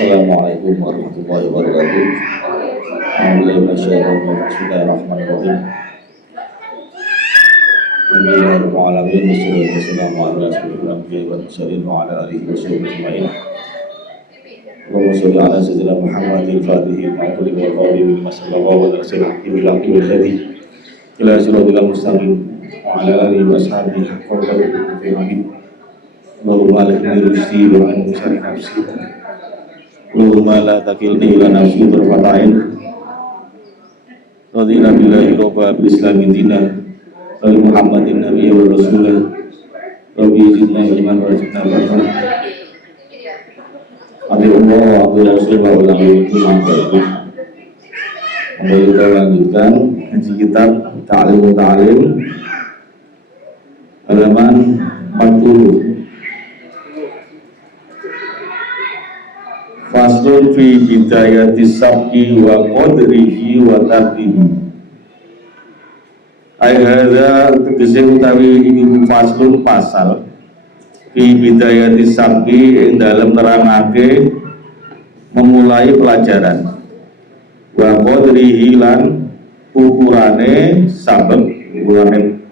Assalamualaikum warahmatullahi wabarakatuh. Bismillahirrahmanirrahim. Alhamdulillahirrahmanirrahim. Wassalamu ala rasulillah wa sallim ala alihi wa sahbihi ajma'in. Allahumma sholli ala sayyidina Muhammadil Fatihil ma'quli wa qawli bil masallallahu wa rasul hakim bil haqqi wal hadi ila siratil mustaqim wa ala alihi wa sahbihi haqqa qadrihi wa miqdarihi. Allahumma lakini rizqi wa an syari nafsi. Allahumma la takilni ila nafsi tarfata'in. Radina billahi robba bil-islami dina wa Muhammadin nabiyya wa rasulah. Rabbi zidna ilman wa zidna ilman. Amin Allah wa rasulullah wa alaihi. Kembali kita lanjutkan kaji kitab Ta'lim halaman 40. Faslun fi bidayati sabki wa qadrihi wa tarbihi. Ayat tegese utawi ini faslun pasal fi bidayati sabki ing dalem nerangake memulai pelajaran wa qadrihi lan ukurane sabek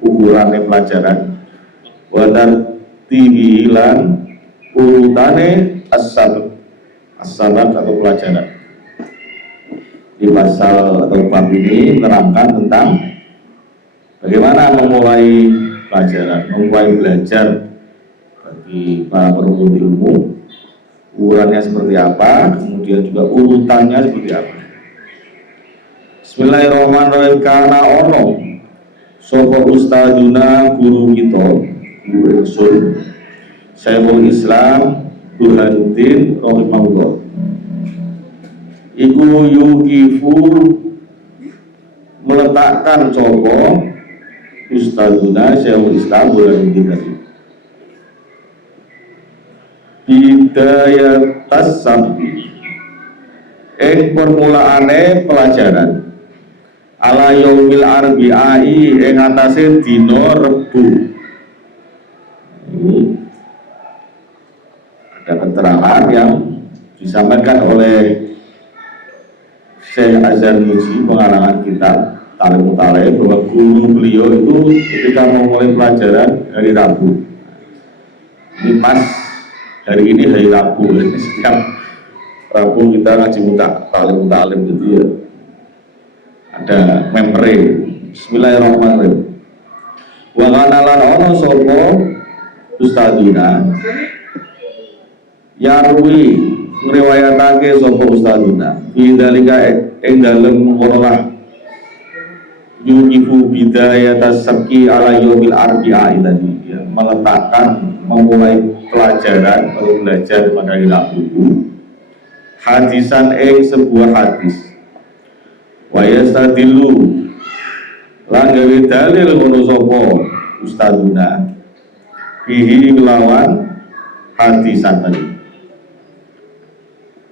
ukurane pelajaran wa tarbihi lan urutane as-sabek as-sabat atau pelajaran. Di pasal atau bab ini menerangkan tentang bagaimana memulai pelajaran, memulai belajar bagi para penuntut ilmu, ukurannya seperti apa, kemudian juga urutannya seperti apa. Bismillahirrahmanirrahim. Kana ono sapa ustaduna guru kita, guru Rasul Syekhul Islam Burhanuddin rahimahullah iku yukifu meletakkan coba ustadzuna Syekhul Islam Burhanuddin tadi bidayatas sabbi permulaane pelajaran ala yaumil arbi'ai ing atase dina Rebu. Ini ada keterangan yang disampaikan oleh Syekh Azhar Nuji pengarangan kitab Ta'lim bahwa guru beliau itu ketika memulai pelajaran hari Rabu. Ini pas hari ini hari Rabu, setiap Rabu kita ngaji Ta'lim gitu ya. Ada membre. Bismillahirrahmanirrahim. Wa kana lan ana sapa ustadzina yarwi ngriwayatake sapa ustadzuna bidzalika ing dalem ngolah yujibu bidayatas sabki ala yaumil arbi'a tadi ya, meletakkan memulai pelajaran atau belajar pada hari Rabu hadisan sebuah hadis wa yastadillu lan gawe dalil ngono sapa ustadzuna bihi lawan hadisan tadi.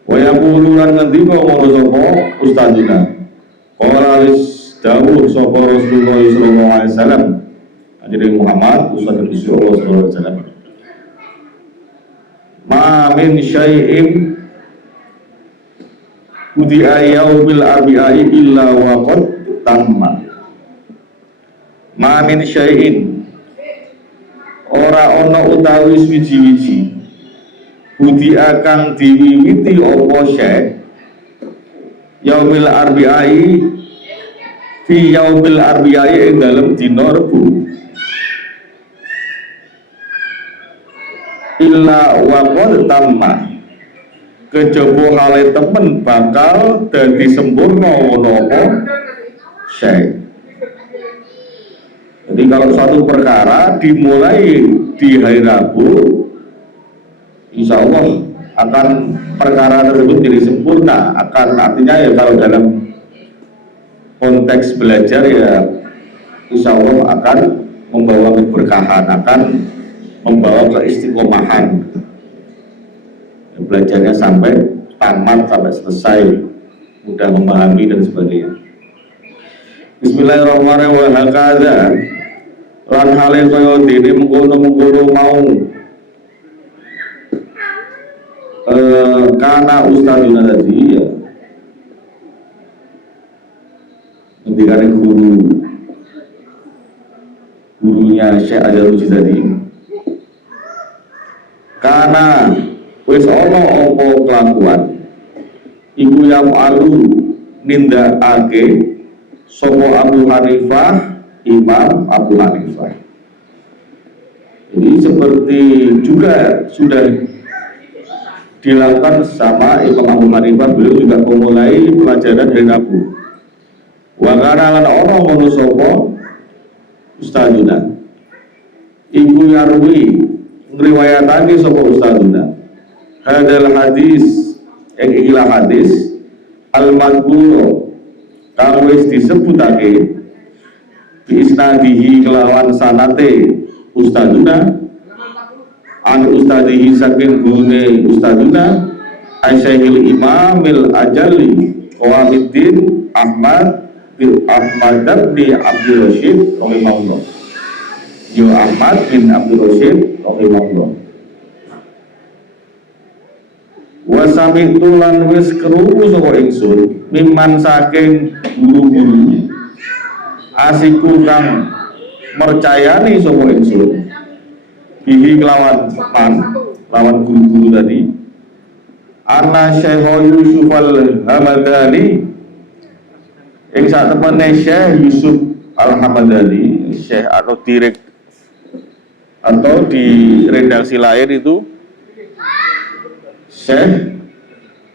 Waya puluhan ngendika ngono sapa ustadzuna. Qala lis dawuh sapa Rasulullah sallallahu alaihi wasallam. Kanjeng Muhammad Ustaz Rasulullah sallallahu alaihi wasallam. Ma min syai'in udi'a yaumil arbi'i illa wa qad tamma. Ma min syai'in ora ana utawi wiji-wiji budi akan diwiwiti apa syekh yaumil arbi'i fi yaumil arbi'i ing dalem dina Rebu illa wa qad tamma kejaba hale temen bakal dadi sempurna ngono apa syekh. Jadi kalau suatu perkara dimulai di hari Rabu, insya Allah akan perkara tersebut jadi sempurna. Akan artinya ya kalau dalam konteks belajar ya insya Allah akan membawa keberkahan, akan membawa keistiqomahan. Belajarnya sampai tamat, sampai selesai, mudah memahami dan sebagainya. Bismillahirrahmanirrahim. Wa hakadha lan hale kaya dene mengkono mau karena Ustadzuna tadi ya ketika gurunya Syekh Al-Jaruji tadi, karena wis ono apa kelakuan iku yang alu nindakake sopo Abu Hanifah, Imam Abu Hanifah. Jadi seperti juga sudah dilakukan sama Imam Abu Hanifah, beliau juga memulai pelajaran hari Rabu. Wa kana lan ana ngono sapa Ustadzuna iku yarwi ngriwayatake sapa Ustadzuna hadal hadis ikilah hadis al-madhkur kang wis disebutake bi isnadihi kelawan sanate Ustadzuna an ustadihi saking gune Ustadzuna Aisyahil Imamil Ajali Qawamuddin Ahmad bin Abdul Rashid rahimahullah. Yo Ahmad bin Abdul Rashid rahimahullah. Wa sami'tu lan wis krungu sapa ingsun miman saking guru-guru asiku kang mercayani sapa ingsun bihi kelawan lawan guru-guru tadi ana Syekh Yusuf Al-Hamadani yang saat temannya Syekh Yusuf Al-Hamadani, Syekh atau di redaksi lain itu Syekh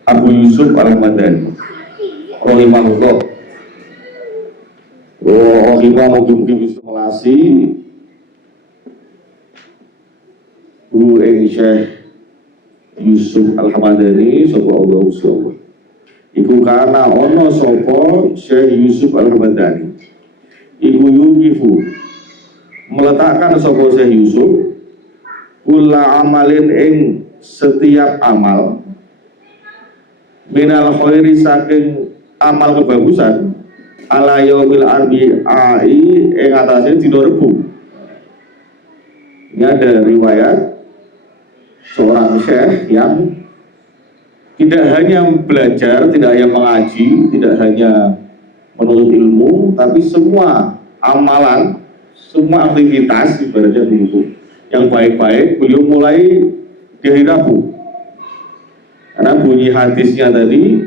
Abu Yusuf Al-Hamadani rahimahullah. Rahimah mungkin bisa melasi guru Syekh Yusuf Al-Hamadani sapa Allah subhanahu. Iku karena ono sopo Syekh Yusuf Al-Hamadani iku yukifu meletakkan sopo Syekh Yusuf kula amalin ing setiap amal minal khairi saking amal kebagusan ala yaumil arbi'i ing atase dina Rebo. Ini ada riwayat seorang syekh yang tidak hanya belajar, tidak hanya mengaji, tidak hanya menuntut ilmu, tapi semua amalan, semua aktivitas ibaratnya begitu yang baik-baik beliau mulai di hari Rabu. Karena bunyi hadisnya tadi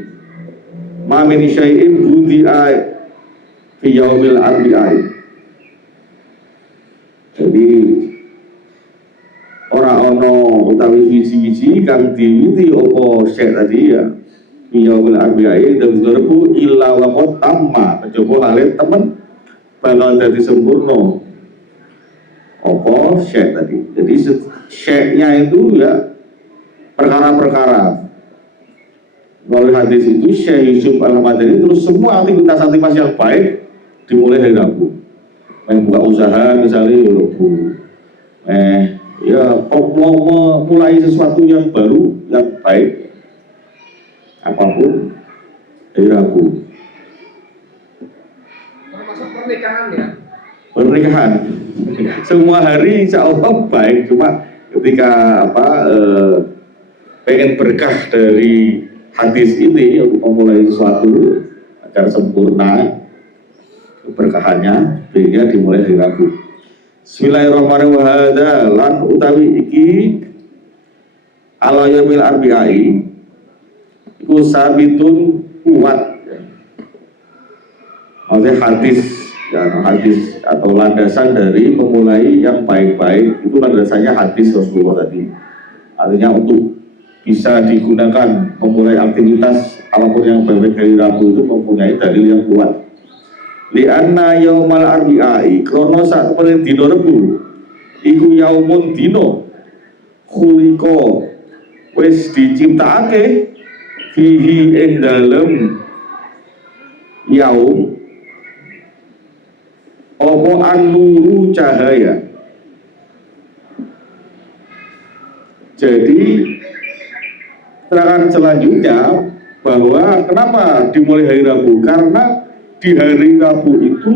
ma min syai'in budi'a fi yaumil arbi'i. Jadi orang ono utawi visi-visi kang diwiti opo Syekh tadi ya yaumil arbi'i dan Rabu illa wa qad tamma kejaba lali temen bakal dadi sempurna opo Syekh tadi. Jadi Syekhnya itu ya perkara-perkara melalui hadis itu Syekh Yusuf Al-Hamadani terus semua aktivitas-aktivitas yang baik dimulai hari Rabu. Membuka usaha misalnya ya Rabu, ya mau mulai sesuatu yang baru yang baik apapun dari Rabu. Termasuk pernikahan ya? Pernikahan semua hari insya Allah baik, cuma ketika pengen berkah dari hadis ini untuk memulai sesuatu agar sempurna keberkahannya sehingga dimulai dari Rabu. Bismillahirrahmanirrahim. Lan utawi iki ala yaumil arbi'i iku sabitun kuat. Maksudnya hadis atau landasan dari memulai yang baik-baik itu landasannya hadis Rasulullah tadi. Artinya untuk bisa digunakan memulai aktivitas apapun yang baik-baik dari Rabu itu mempunyai dalil yang kuat. Lianna yaumal arbi'i krono saat temen dino Rebu iku yaumun dino khuliko wis diciptakake fihi ing dalem yaum apa an-nuru cahaya. Jadi terangan selanjutnya bahwa kenapa dimulai hari Rabu, karena di hari Rabu itu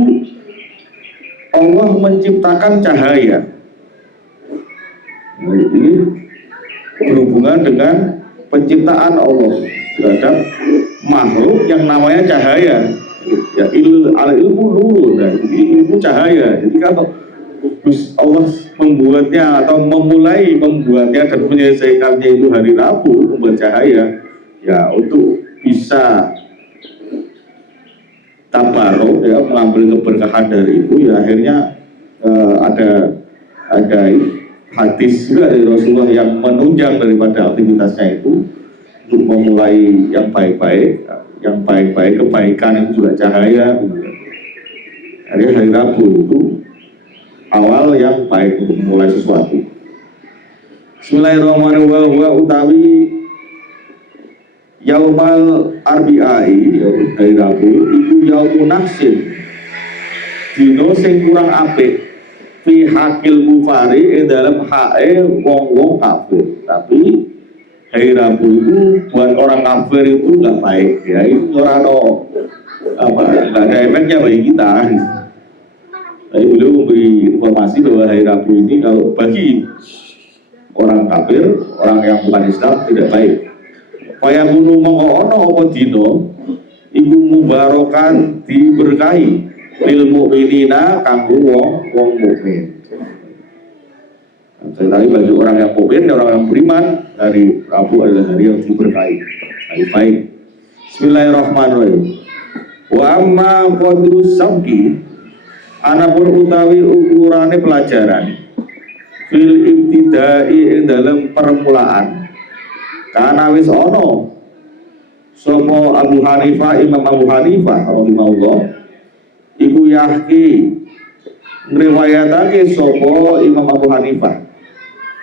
Allah menciptakan cahaya. Nah, ini berhubungan dengan penciptaan Allah terhadap makhluk yang namanya cahaya. Ya, ilmu nur, nah, ini ilmu cahaya. Jadi kalau Allah membuatnya atau memulai membuatnya dan menyelesaikannya itu hari Rabu membuat cahaya, ya untuk bisa tabarok ya mengambil keberkahan dari itu, ya akhirnya ada hadis juga dari Rasulullah yang menunjang daripada aktivitasnya itu untuk memulai yang baik-baik, kebaikan itu juga cahaya. Akhirnya hari Rabu itu awal yang baik untuk memulai sesuatu. Bismillahirrahmanirrahim. Utawi yaumal arbi'ai, hari Rabu itu yaumun nahsin, dino sing kurang apik fi hakil kufari dalam hae wong-wong kafir. Tapi hari Rabu itu buat orang kafir itu nggak baik ya, itu nggak ada efeknya bagi kita. Tapi beliau memberi informasi bahwa hari Rabu ini kalau bagi orang kafir, orang yang bukan Islam tidak baik. Kaya munu mongko apa dino iku mubarokan diberkahi lil mukminina kanggo wong mukmin. Tadi bagi orang yang mukmin, orang yang beriman, hari Rabu adalah hari yang diberkahi, hari baik. Bismillahirrahmanirrahim. Wa amma qadrus sabki, anapun utawi ukurane pelajaran fil ibtidai dalam permulaan, karena wis ono sopo Abu Hanifah, Imam Abu Hanifah rahimahullah iku yahki ngriwayatake sopo Imam Abu Hanifah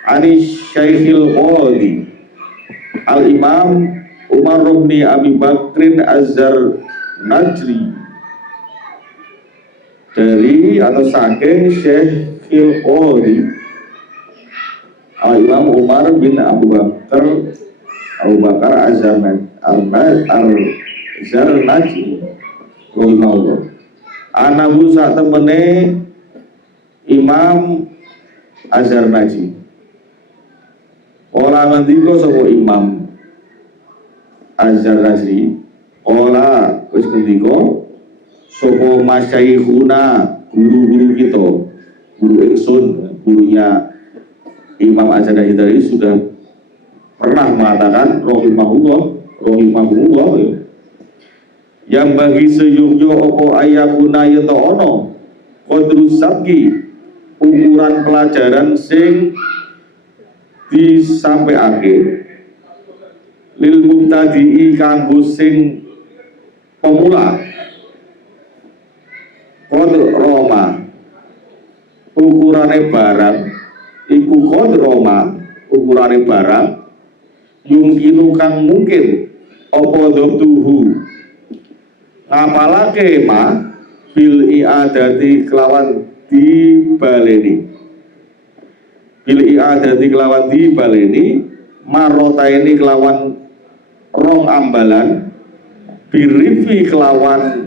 ani Syekhil Qadhi Al Imam Umar bin Abi Bakrin Azhar Najri dari atau saking Syekhil Qadhi Al Imam Umar bin Abu Bakar Azhar Najri rahimahullah. Anahu sak temene Imam Azhar Najri. Ola ngendika sapa Imam Azhar Najri, ola wis ngendika sapa masyayikhuna, guru-guru kita, guru ingsun, gurunya Imam Azhar Najri sudah pernah mengatakan rahimahullah ya. Yang bagi seyukyo opo ayakuna yata ono qadrus sabki, ukuran pelajaran sing disampaiake lil mubtadi'i kanggo sing pemula, qad roma ukurane barang iku qad roma ukurane barang yungkinu kang mungkin apa dhabtuhu ngapalake ma bil i'adati kelawan dibaleni, bil i'adati kelawan dibaleni marota ini kelawan rong ambalan birifi kelawan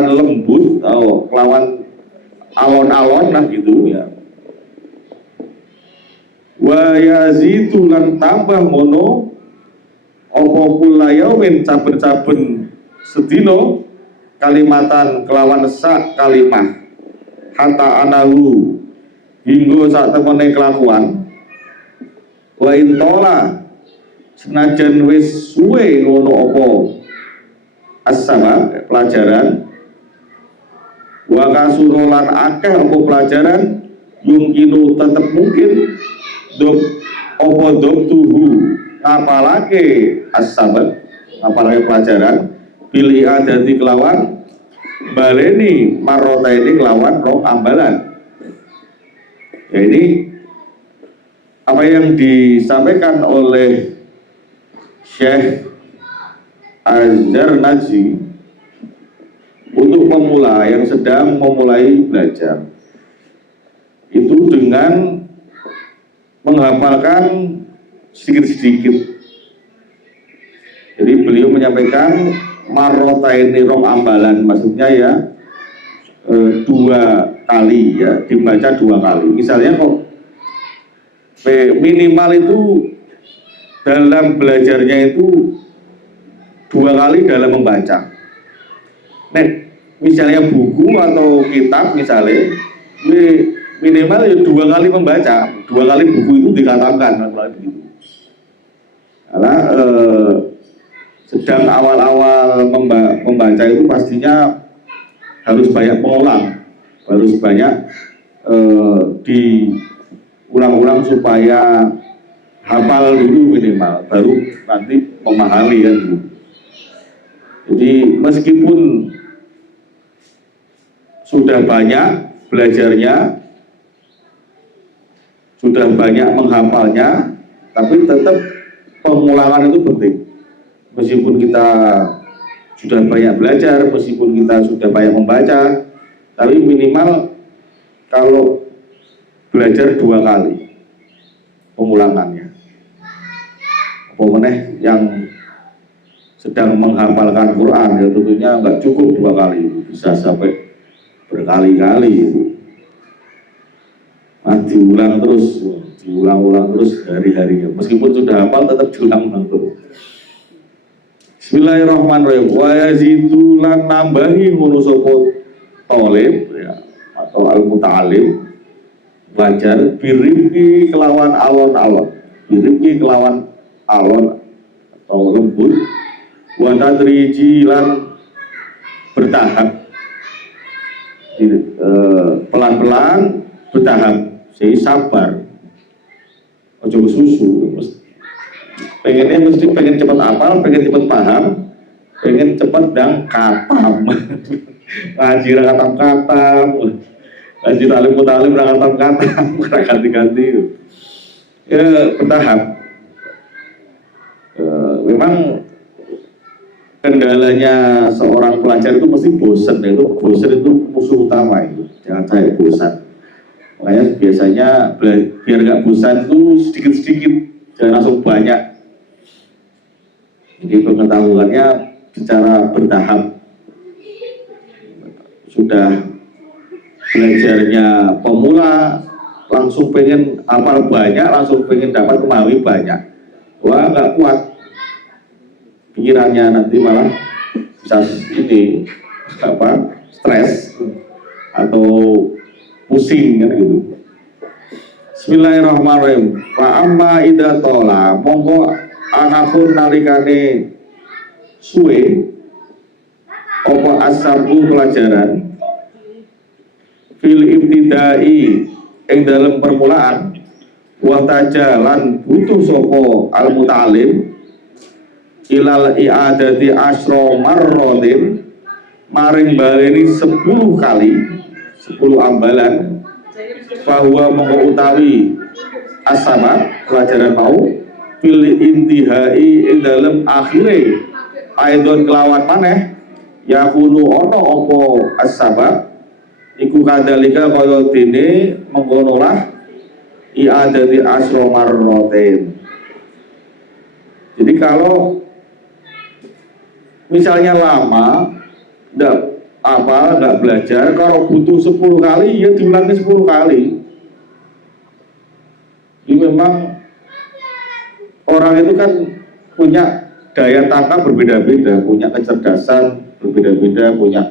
lembut atau kelawan alon-alon lah gitu ya. Wa yazitu lan tambah mono apa kulayaumin saben-saben sedino kalimatan kelawan sak kalimah hatta anahu hingga sak temene kelakuan wa intola senajan wis suwe ngono apa as-sabab pelajaran wa kasurolan akeh apa pelajaran yungkinu tetep mungkin dok apa dok tuhu apalagi as-sabab apalagi pelajaran pilih adati kelawan baleni marota ini kelawan roh ambalan. Ya, ini apa yang disampaikan oleh Syekh Azhar Najri untuk pemula yang sedang memulai belajar itu dengan menghafalkan sedikit-sedikit. Jadi beliau menyampaikan marota ini rong ambalan, maksudnya ya 2 kali ya, dibaca 2 kali. Misalnya kok Minimal itu dalam belajarnya itu 2 kali dalam membaca. Nek misalnya buku atau kitab misalnya, minimal ya 2 kali membaca, 2 kali buku itu dikatakan kalau begitu. Karena sedang awal-awal membaca itu pastinya harus banyak mengulang, harus banyak diulang-ulang supaya hafal dulu minimal, baru nanti memahami kan gitu. Jadi meskipun sudah banyak belajarnya, sudah banyak menghafalnya, tapi tetap pengulangan itu penting. Meskipun kita sudah banyak belajar, meskipun kita sudah banyak membaca, tapi minimal kalau belajar 2 kali pengulangannya. Apa meneh yang sedang menghafalkan Quran ya tentunya nggak cukup 2 kali, bisa sampai berkali-kali. Nah, diulang terus, diulang-ulang terus hari-harinya. Meskipun sudah hafal tetap diulang-ulang terus. Bismillahirrahmanirrahim. Wa yazidu lan nambahi ngono sapa talib ya, atau al-muta'alim belajar birifki kelawan alon-alon. Birifki kelawan alon atau lembut. Wa tadriji lan bertahap. Pelan-pelan bertahap. Jadi sabar. Ojo susu. Pengennya mesti pengen cepat hafal, pengen cepat paham, pengen cepat dan katam. Ngaji katam-katam, ngaji talim-talim katam-katam, ganti-ganti. Ya bertahap. Memang kendalanya seorang pelajar itu mesti bosan, itu bosan itu musuh utama itu. Jangan sampai bosan. Makanya biasanya biar nggak bosan itu sedikit-sedikit, jangan langsung banyak. Jadi pengetahuannya secara bertahap. Sudah belajarnya pemula langsung pengen hafal banyak, langsung pengen dapat memahami banyak. Wah nggak kuat pikirannya, nanti malah bisa ini stres atau pusing kan gitu. Bismillahirrahmanirrahim. Fa amma idza tola monggo anapun nalikane suwe apa asabu pelajaran fil ibtidai ing dalam permulaan wa tajalan butuh sapa al mutalim ilal i'adati asro marrotin maring baleni 10 kali 10 ambalan bahwa mengutawi asama pelajaran mau fil intihai ing dalam akhire aidon kelawan maneh yakunu ono opo asaba iku kadalika kaya dene mengkonolah i'adati asro marrotin. Jadi kalau misalnya lama nggak belajar, kalau butuh 10 kali ya diulangi 10 kali. Ini memang orang itu kan punya daya tangkap berbeda-beda, punya kecerdasan berbeda-beda, punya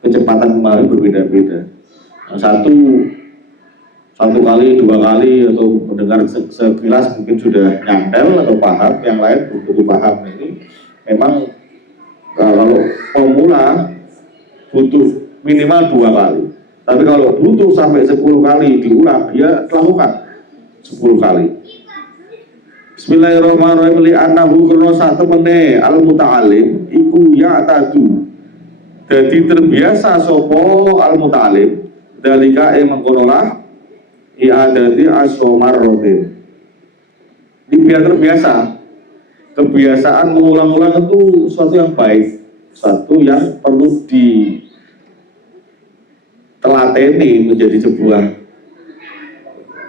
kecepatan memahami berbeda-beda. Nah, satu kali, 2 kali atau mendengar sekilas mungkin sudah nyantel atau paham, yang lain belum paham. Ini memang kalau pemula butuh minimal 2 kali. Tapi kalau butuh sampai 10 kali diulang, dia lakukan 10 kali. Bismillahirrahmanirrahim. Li annahu karena satu mene al muta'alim iku ya tadu. Jadi terbiasa sopo al muta'alim dalika mengkonolah i'adati asromarrotin. Ini biar terbiasa. Kebiasaan mengulang-ulang itu sesuatu yang baik, sesuatu yang perlu ditelateni menjadi sebuah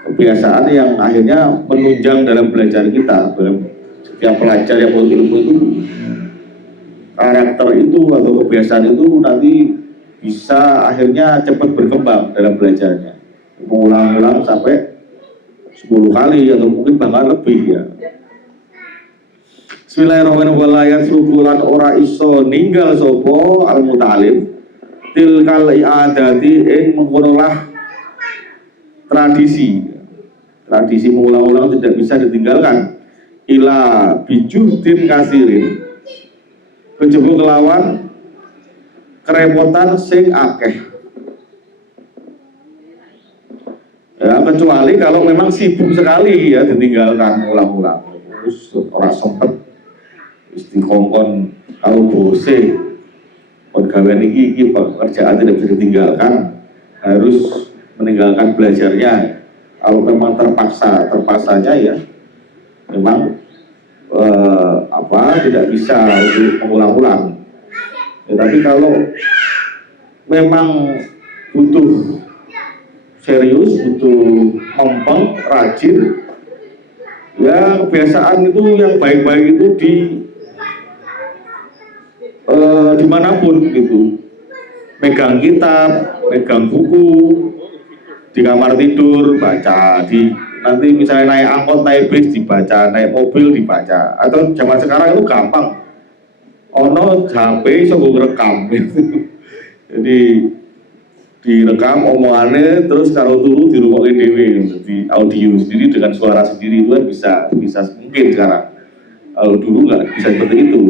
kebiasaan yang akhirnya menunjang dalam belajar kita. Dalam setiap pelajar yang menuntut ilmu itu, karakter itu atau kebiasaan itu nanti bisa akhirnya cepat berkembang dalam belajarnya, mengulang-ulang sampai 10 kali atau mungkin bahkan lebih ya. Bismillahirrahmanirrahim. Sukulan ora iso ninggal sopo al mutalim tilkal i'adati ing mengkonolah tradisi mengulang-ulang tidak bisa ditinggalkan ila bijuhdin kasirin kejebuk kelawan kerepotan sing akeh ya, kecuali kalau memang sibuk sekali ya ditinggalkan ulang-ulang terus orang sempet istiqongkon kalau bose pegawai ini pekerjaan tidak bisa ditinggalkan harus meninggalkan belajarnya kalau memang terpaksanya ya memang tidak bisa untuk mengulang-ulang ya, tapi kalau memang butuh serius, butuh ompong, rajin ya kebiasaan itu yang baik-baik itu dimanapun gitu, megang kitab, megang buku di kamar tidur baca, nanti misalnya naik angkot, naik bis dibaca, naik mobil dibaca, atau zaman sekarang itu gampang ono HP iso rekam gitu. Jadi direkam omongannya terus kalau turu dirungokke dhewe di audio sendiri dengan suara sendiri itu kan bisa mungkin sekarang. Kalau dulu nggak bisa seperti itu.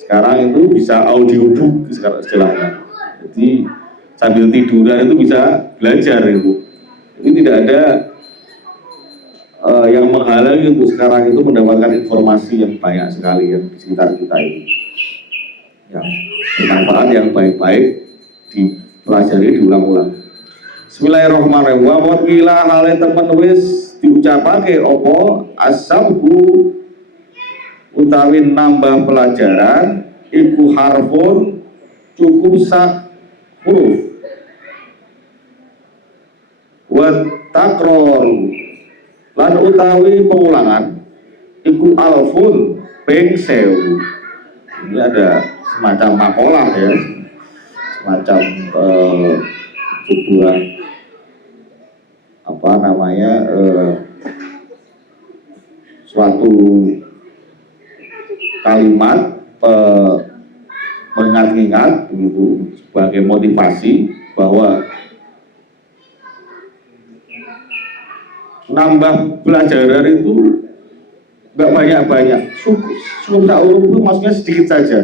Sekarang itu bisa audiobook sekarang istilahnya. Jadi sambil tiduran itu bisa belajar itu. Ini tidak ada yang menghalangi untuk sekarang itu mendapatkan informasi yang banyak sekali yang di sekitar kita ini. Yang bermanfaat, yang baik-baik dipelajari, diulang-ulang. Bismillahirrahmanirrahim. Wa wakila hale temen wis diucapake opo asabku utawi nambah pelajaran iku harfun cukup sak huruf wa takror lan utawi pengulangan iku alfun ping 1000. Ini ada semacam makalah ya, semacam sebuah suatu kalimat mengingat-ingat begitu sebagai motivasi bahwa nambah pelajaran itu nggak banyak-banyak, cukup tak urut itu maksudnya sedikit saja.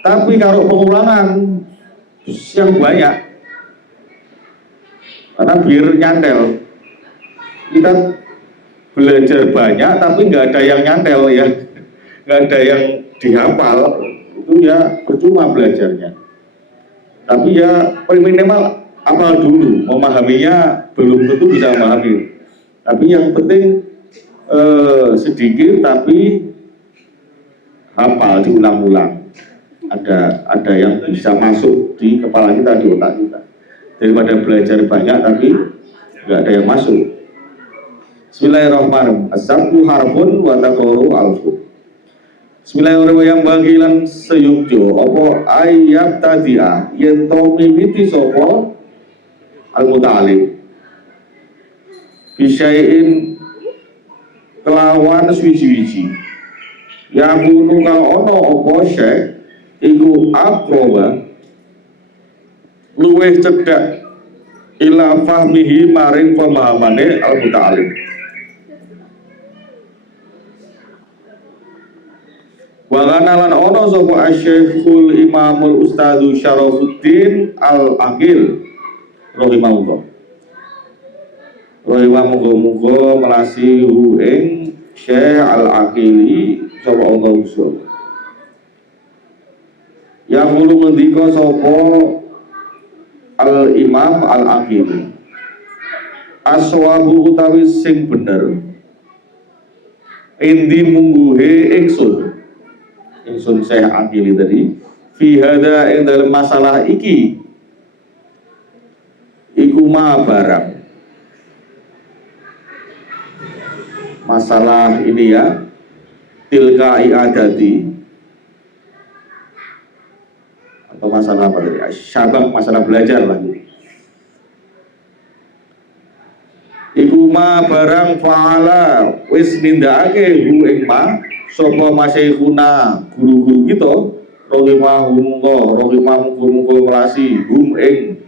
Tapi kalau pengulangan yang banyak, karena biar nyantel, kita belajar banyak tapi nggak ada yang nyantel ya, nggak ada yang dihafal, itu ya percuma belajarnya. Tapi ya minimal hafal dulu, memahaminya belum tentu bisa memahami. Tapi yang penting sedikit tapi hafal, diulang-ulang. Ada yang bisa masuk di kepala kita, di otak kita, daripada belajar banyak tapi nggak ada yang masuk. Bismillahirrahmanirrahim. As-sabtu harfun wa taqaru alfun. Bismillahirrahmanirrahim. Yang bagilan seyukjo opo ayat tadia yen to mimiti sopo al-muta'alim bisyai'in kelawan suwi-wiji yang bunu kang ono opo syekh iku aproba luweh cedak ila fahmihi maring pemahamane al-muta'alim. Wakana lan ono sapa asy-syekhul imamul ustadzu Syarafuddin al-Aqil rahimahullah. Muga-muga melasi ing Syekh al-Aqili sapa Allah usul. Yang mulu ngendika sapa al-Imam al-Aqili. Aswabu utawi sing bener indi mungguhe ingsun Syekh Aqili tadi fi hada ing dalam masalah iki iku ma barang masalah ini ya tilka i'adati atau masalah apa tadi syabab masalah belajar lagi iku ma barang fa'ala wis nindakake hu ing ma sapa masyikhuna guru-guru kita rahimahumullah muga-muga melasi hum ing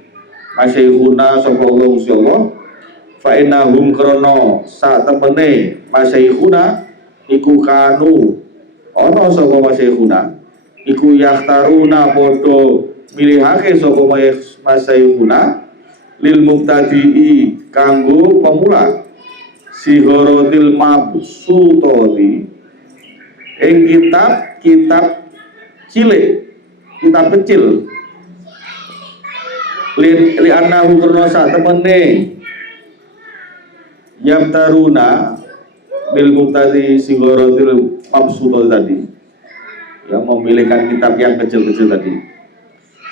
masyikhuna sapa Allah Gusti Allah fa innahum krana sak temene masyikhuna iku kanu ana sapa masyikhuna iku yahtaruna padha milihake sapa masyikhuna lil mubtadi'i kanggo pemula sihorotil mabsutoti ing kitab cilik, kitab kecil li annahu karena sak temene yamtaruna bil mubtadi sihorotil mabsutoti tadi yang memilihkan kitab yang kecil-kecil tadi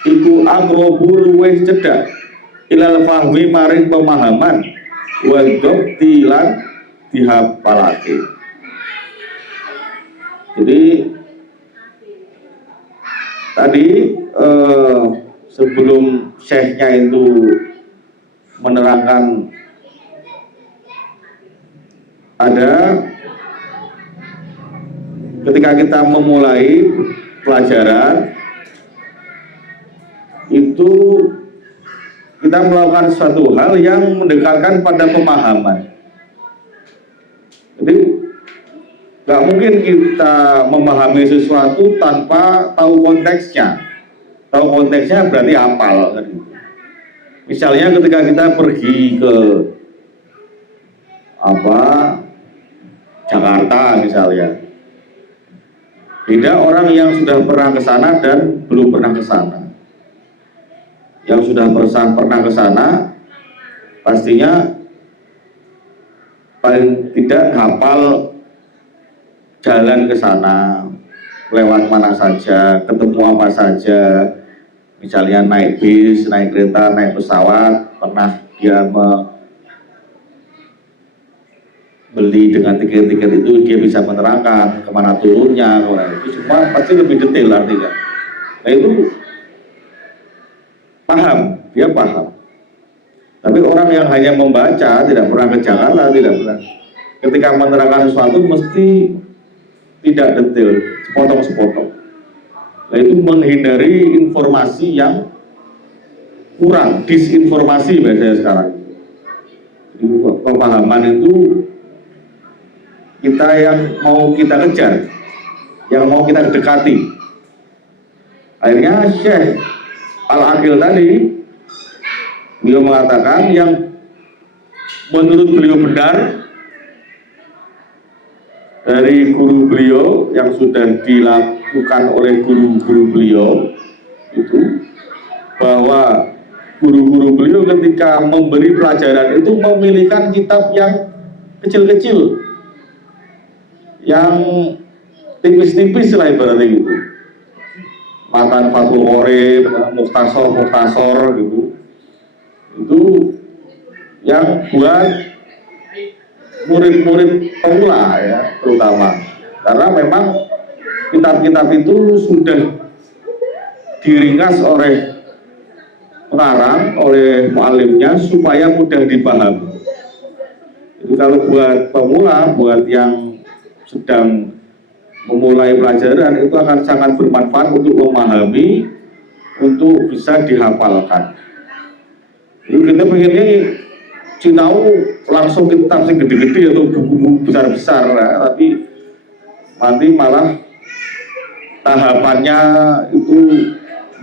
iku amrobul luweh cedak ilal fahmi maring pemahaman wadok tilan dihafalake. Jadi tadi sebelum syekhnya itu menerangkan ada ketika kita memulai pelajaran itu kita melakukan suatu hal yang mendekatkan pada pemahaman. Jadi gak mungkin kita memahami sesuatu tanpa tahu konteksnya. Tahu konteksnya berarti hafal. Misalnya ketika kita pergi ke Jakarta misalnya, beda orang yang sudah pernah ke sana dan belum pernah ke sana. Yang sudah pernah ke sana pastinya paling tidak hafal jalan ke sana, lewat mana saja, ketemu apa saja, misalnya naik bis, naik kereta, naik pesawat, pernah dia beli dengan tiket-tiket itu dia bisa menerangkan kemana turunnya, itu semua pasti lebih detail artinya. Nah itu paham, dia paham. Tapi orang yang hanya membaca, tidak pernah ke Jakarta, tidak pernah, ketika menerangkan sesuatu mesti tidak detail, sepotong-sepotong. Nah itu menghindari informasi yang kurang, disinformasi biasanya sekarang. Jadi, pemahaman itu kita yang mau kita kejar, yang mau kita dekati. Akhirnya Syekh Al-Aqil tadi beliau mengatakan yang menurut beliau benar dari guru beliau yang sudah dilakukan oleh guru-guru beliau itu bahwa guru-guru beliau ketika memberi pelajaran itu memilihkan kitab yang kecil-kecil, yang tipis-tipis lah ibaratnya gitu. Matan Fathul Qorib, Mukhtasar gitu. Itu yang buat murid-murid pemula ya terutama. Karena memang kitab-kitab itu sudah diringkas oleh pengarang, oleh mu'alimnya supaya mudah dipahami. Jadi kalau buat pemula, buat yang sedang memulai pelajaran itu akan sangat bermanfaat untuk memahami, untuk bisa dihafalkan. Jadi kita pengennya sinau langsung kitab yang gede-gede atau buku-buku besar-besar, ya. Tapi nanti malah tahapannya itu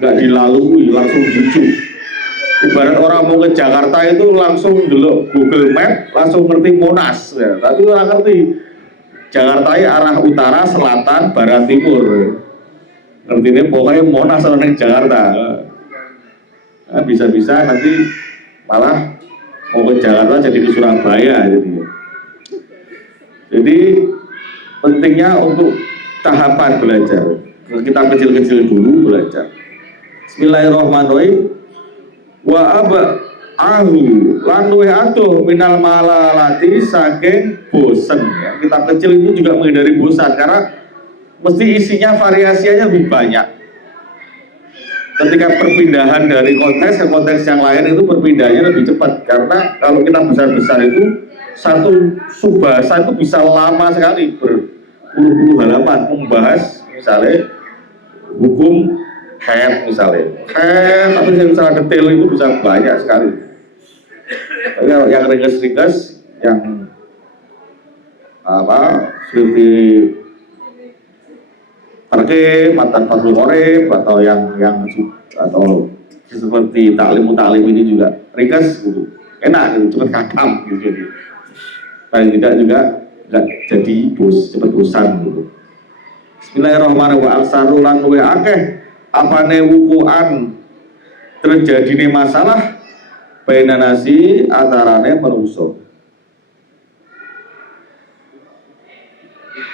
nggak dilalui, langsung jujur. Ibarat orang mau ke Jakarta itu langsung dulu Google Map, langsung ngerti Monas, ya. Tapi orang ngerti Jakarta arah utara, selatan, barat, timur. Artinya pokoknya Monas sama Jakarta. Nah, bisa-bisa nanti malah mau ke Jakarta jadi ke Surabaya. Jadi pentingnya untuk tahapan belajar. Kita kecil-kecil dulu belajar. Bismillahirrahmanirrahim. Wa ahu lan luwih adoh minal malalati saking bosen ya. Kitab kecil itu juga menghindari bosan karena mesti isinya variasinya lebih banyak. ketika perpindahan dari konteks ke konteks yang lain itu perpindahannya lebih cepat, karena kalau kita besar-besar itu satu subhasa itu bisa lama sekali, berpuluh-puluh halaman membahas misalnya hukum head misalnya tapi secara detail itu bisa banyak sekali. Yang ringkas-ringkas yang seperti Tarke, Matan Fathul Qorib atau yang atau seperti taklim ini juga ringkas gitu. Enak gitu, cepat kakam gitu. Jadi paling tidak juga nggak jadi cepat bosan gitu. Bismillahirrahmanirrahim. Aksarulan luwe akeh apane wukuan terjadine masalah bainanasi antarane manusia.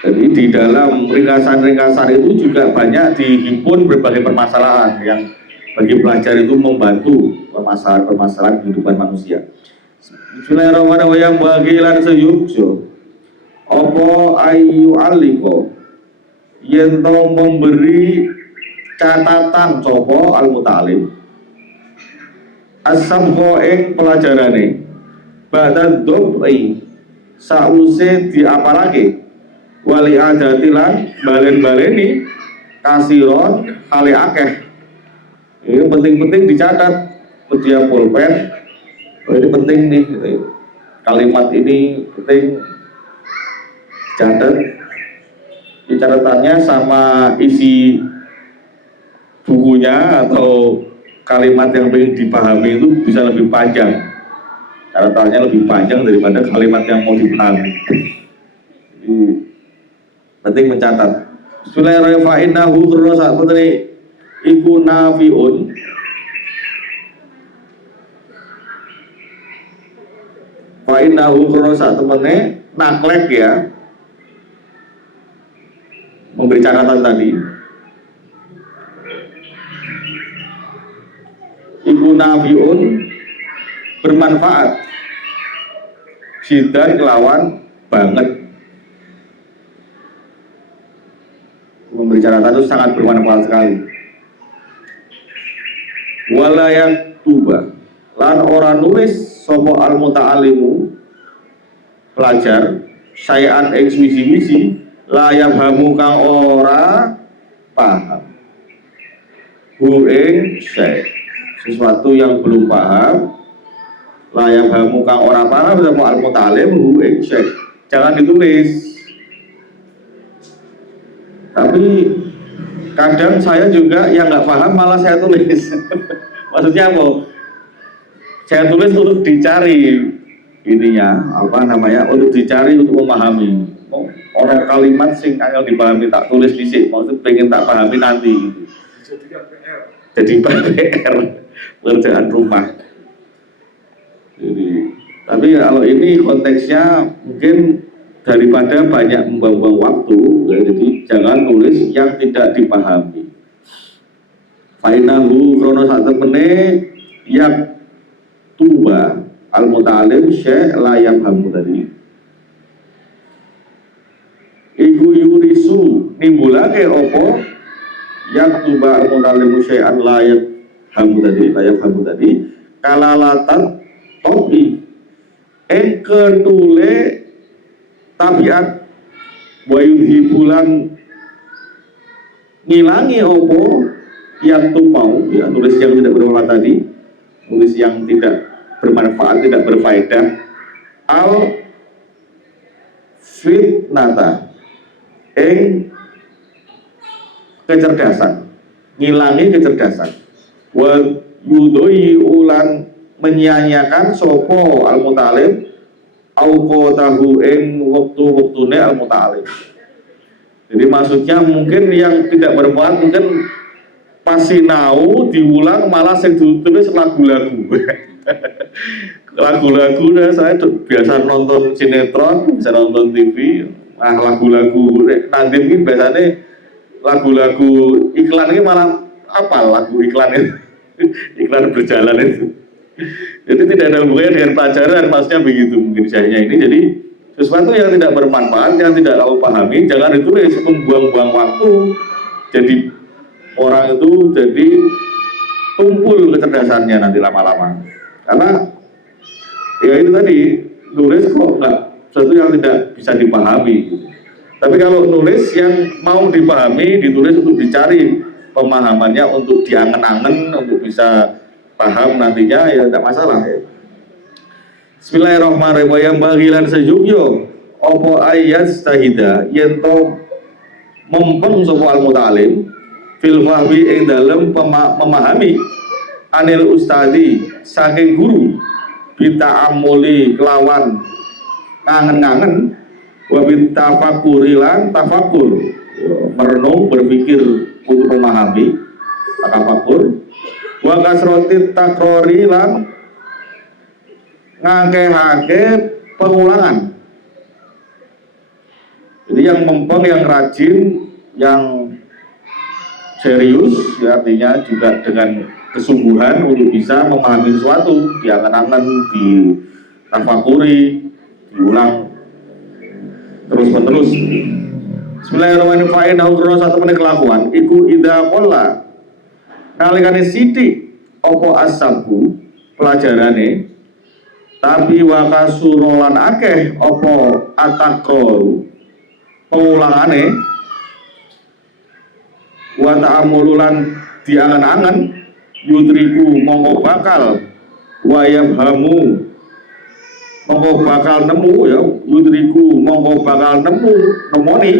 Jadi di dalam ringkasan-ringkasan itu juga banyak dihimpun berbagai permasalahan yang bagi pelajar itu membantu permasalahan kehidupan manusia. Bismillahirrahmanirrahim. Bagi lan seyukjo opo ayu aliko yento memberi catatan sopo al-mutalim asam ing pelajarane ba'da dob'i sause diapalake wali adatilan balen-baleni kasiron hale akeh. Ini penting-penting dicatat, media pulpen. Ini penting nih gitu. Kalimat ini penting dicatat. Catatannya sama isi bukunya atau kalimat yang ingin dipahami itu bisa lebih panjang. Catatannya lebih panjang daripada kalimat yang mau dipahami. Jadi, penting mencatat. Bismillahirrahmanirrahim. Fa'innahu karena saat petani iku nafi'un fa'innahu karena saat petani naklek ya, memberi catatan tadi iku nafi'un bermanfaat sidan kelawan banget. Memberi catatan itu sangat bermanfaat sekali. Walayak tuba lan ora nulis sapa al muta'allimu pelajar sayan ing wisi-wisi layak hamu kang ora paham hu ing sesuatu yang belum paham layak hamu kang ora paham sapa al muta'allim hu ing jangan ditulis. Tapi kadang saya juga yang nggak paham malah saya tulis. Maksudnya apa? Saya tulis untuk dicari ininya, untuk dicari untuk memahami. Orang kalimat sing kalau dipahami tak tulis disik, maksud pengen tak pahami nanti. Jadi PR, pekerjaan rumah. Jadi, tapi kalau ini konteksnya mungkin daripada banyak membuang waktu, jadi jangan tulis yang tidak dipahami. Fainahu krono sak temene yak tuba al mutalim syekh layam hamu tadi. Iku yurisu nimbulake opo yak tuba al mutalim syekh an layam hamu tadi kalalatan topi ketule tabiat wayuhi bulan ngilangi opo yang mau ya, tulis yang tidak bermanfaat tadi, tulis yang tidak bermanfaat, tidak berfaedah al fitnata kecerdasan, ngilangi kecerdasan wa yudoi ulan menyanyiakan sopo al mutalim auqatahu ing waktu-waktune al mutalim. Jadi maksudnya mungkin yang tidak bermanfaat mungkin pasti sinau diulang malah sing ditulis lagu-lagu. Lagu-lagu saya biasa nonton sinetron, bisa nonton TV, lagu-lagu nanti ini biasanya lagu-lagu iklan ini malah apa lagu iklan itu iklan berjalan itu. Jadi tidak ada hubungannya dengan pelajaran, maksudnya begitu mungkin sayanya ini. Jadi sesuatu yang tidak bermanfaat, yang tidak kamu pahami, jangan ditulis, membuang-buang waktu. Jadi orang itu jadi tumpul kecerdasannya nanti lama-lama. Karena ya itu tadi, nulis kok nggak sesuatu yang tidak bisa dipahami. Tapi kalau nulis yang mau dipahami, ditulis untuk dicari pemahamannya, untuk diangen-angen, untuk bisa paham nantinya, ya tidak masalah. Bismillahirrahmanirrahim. Yang bagilan sejugyo opo ayat stahida yento mempeng sopo al-mutalim fil fahmi ing dalem memahami anil ustadi saking guru bita amuli kelawan kangen-kangen wabit tafakurilan tafakur merenung berpikir untuk memahami tafakur wa kasrotit takrori lan ngake-ngake pengulangan. Jadi yang mempeng, yang rajin, yang serius, ya artinya juga dengan kesungguhan untuk bisa memahami sesuatu, diangan-angan, ditafakuri, diulang terus-menerus. Bismillahirrahmanirrahim. Naudro satu menit kelakuan iku idha kola nalikane sidik opo asabu pelajarane tapi wakasurolan akeh opo atakro pengulangane wa ta'amululan diangan-angan yudriku mongko bakal wayabhamu mongko bakal nemu ya yudriku mongko bakal nemoni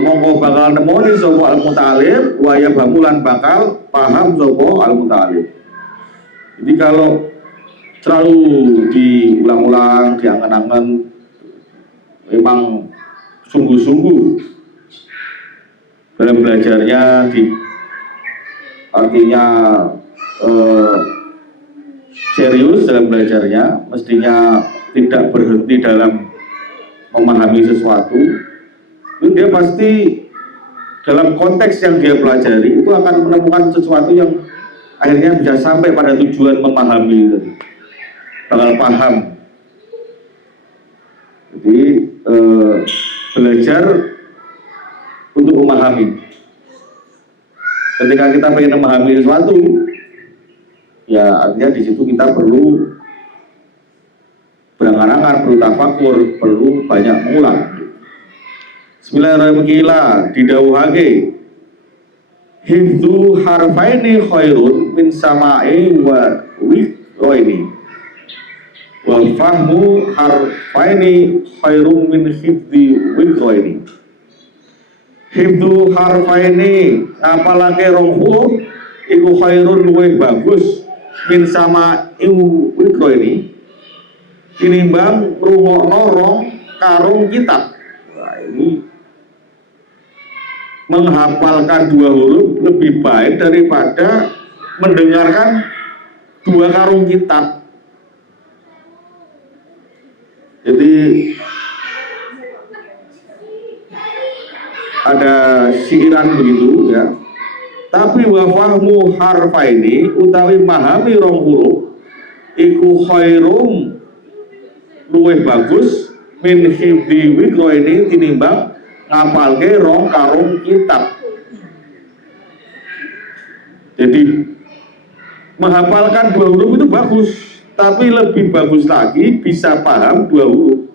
mongko bakal nemoni sapa al-mutalim wayabhamu lan bakal paham sapa al-mutalim. Jadi kalau selalu diulang-ulang, diangan-angan, memang sungguh-sungguh dalam belajarnya, artinya serius dalam belajarnya, mestinya tidak berhenti dalam memahami sesuatu, itu dia pasti dalam konteks yang dia pelajari itu akan menemukan sesuatu yang akhirnya bisa sampai pada tujuan memahami itu. Bakal paham. Jadi belajar untuk memahami. Ketika kita ingin memahami sesuatu, ya artinya di situ kita perlu berangan-angan, perlu tafakur, perlu banyak mengulang. Bismillahirrahmanirrahim. Didawuhake hifdzu harfaini khairun min sama'i wa wiqaini. Wa fahmu harfaini khairum min hifdzi wiqaini. Hifdzu harfaini apalake rong huruf iku khairun luwih bagus min sama'i wiqaini tinimbang ngrungokno rong karung kitab. Nah, ini menghafalkan dua huruf lebih baik daripada mendengarkan dua karung kitab. Jadi ada siiran begitu ya. Tapi wa fahmu harfaini utawi memahami rong huruf iku khairum luwih bagus min hifdzi wiqaini tinimbang ngapalke rong karung kitab. Jadi menghafalkan dua huruf itu bagus, tapi lebih bagus lagi bisa paham dua huruf.